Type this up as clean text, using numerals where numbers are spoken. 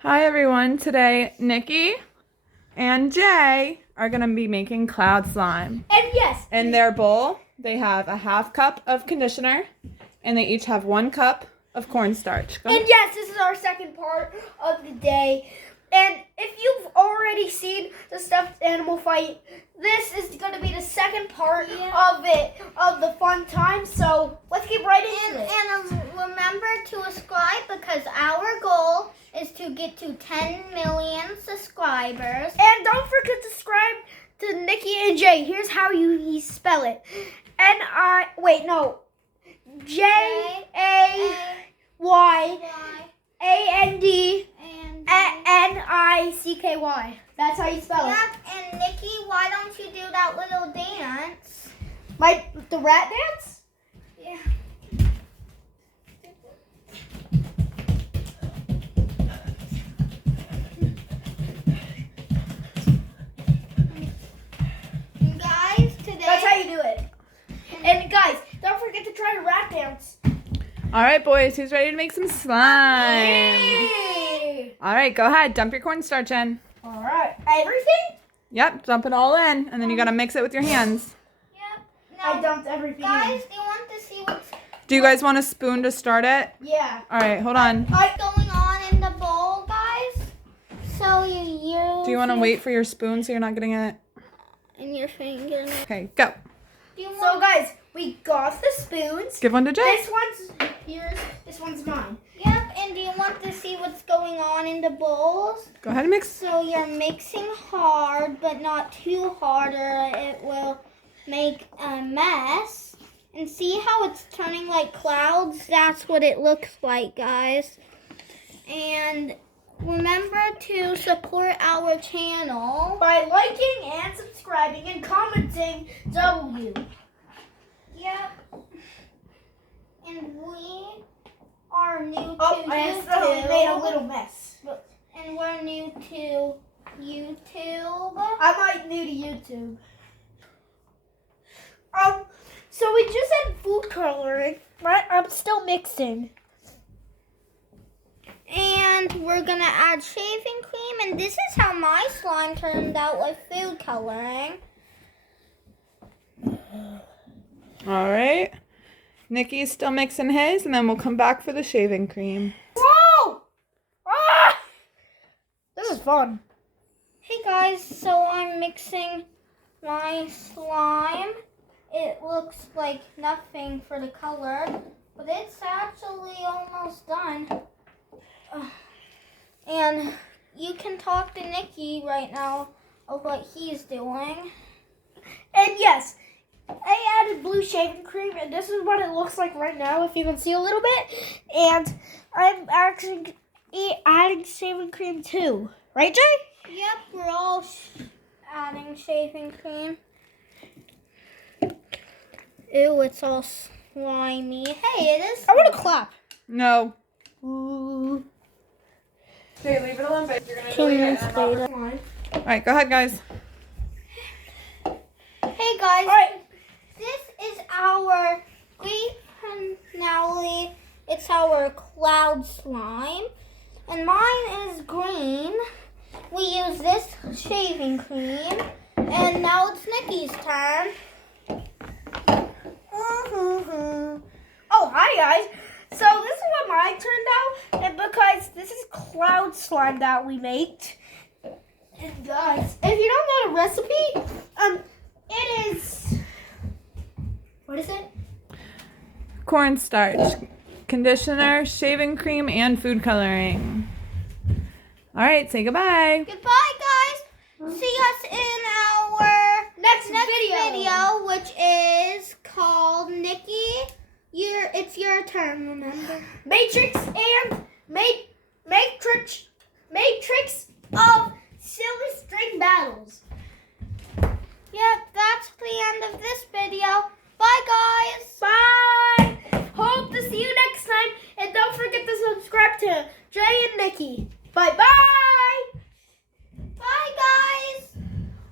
Hi everyone, today Nikki and Jay are going to be making cloud slime. And yes, In their bowl, they have a half cup of conditioner and they each have 1 cup of cornstarch. Go ahead. and yes, this is our second part of the day. And if you've already seen the stuffed animal fight, this is going to be the second part of it, of the fun time. So let's get right into it. And remember to subscribe because our goal is to get to 10 million subscribers. And don't forget to subscribe to Nikki and Jay. Here's how you spell it. Jayandnicky. That's how you spell it. Yep, and Nikki, why don't you do that little dance? The rat dance? Yeah. Guys, today. That's how you do it. And guys, don't forget to try the rat dance. All right, boys, who's ready to make some slime? Yay! All right, go ahead. Dump your cornstarch in. All right. Everything? Yep, dump it all in, and then you got to mix it with your hands. Yep. I Now, dumped everything. guys, do you want to see what's Do you guys want a spoon to start it? Yeah. All right, hold on. going on in the bowl, guys? So you use. Do you want to wait for your spoon so you're not getting it? in your finger? Okay, go. Do you So guys, we got the spoons. Give one to Jay. This one's yours. This one's mine. Yep, and do you want to see what's going on in the bowls? Go ahead and mix. So you're mixing hard, but not too hard, or it will make a mess. And see how it's turning like clouds? That's what it looks like, guys. And remember to support our channel. By liking and subscribing and commenting W. Yep. And we are new to I accidentally YouTube. made a little mess. And we're new to YouTube. I'm not new to YouTube. So we just had food coloring. Right? I'm still mixing. And we're gonna add shaving cream, and this is how my slime turned out with food coloring. All right. Nikki's still mixing his, and then we'll come back for the shaving cream. Whoa! Ah! This is fun. Hey guys, so I'm mixing my slime. It looks like nothing for the color, but it's actually almost done. And you can talk to Nikki right now of what he's doing. And yes, I added blue shaving cream, and this is what it looks like right now, if you can see a little bit. And I'm actually adding shaving cream too. Right, Jay? Yep, we're all adding shaving cream. Ew, it's all slimy. Hey, it is. I want to clap. No. Ooh. Okay, leave it alone, babe. You're gonna 2 minutes later. All right, go ahead, guys. Hey guys, All right. this is our green finale. It's our cloud slime, and mine is green. We use this shaving cream, and now it's Nikki's turn. Oh, hi guys. So this is what mine turned out, and because this is cloud slime that we made. And guys, if you don't know the recipe, it is. What is it? Cornstarch, conditioner, shaving cream, and food coloring. All right, say goodbye. Goodbye, guys. See us in our Next video, which is called Nikki. It's your turn, remember? Matrix and Matrix of Silly String Battles. Yep, that's the end of this video. Bye, guys. Bye. Hope to see you next time, and don't forget to subscribe to Jay and Nikki. Bye bye.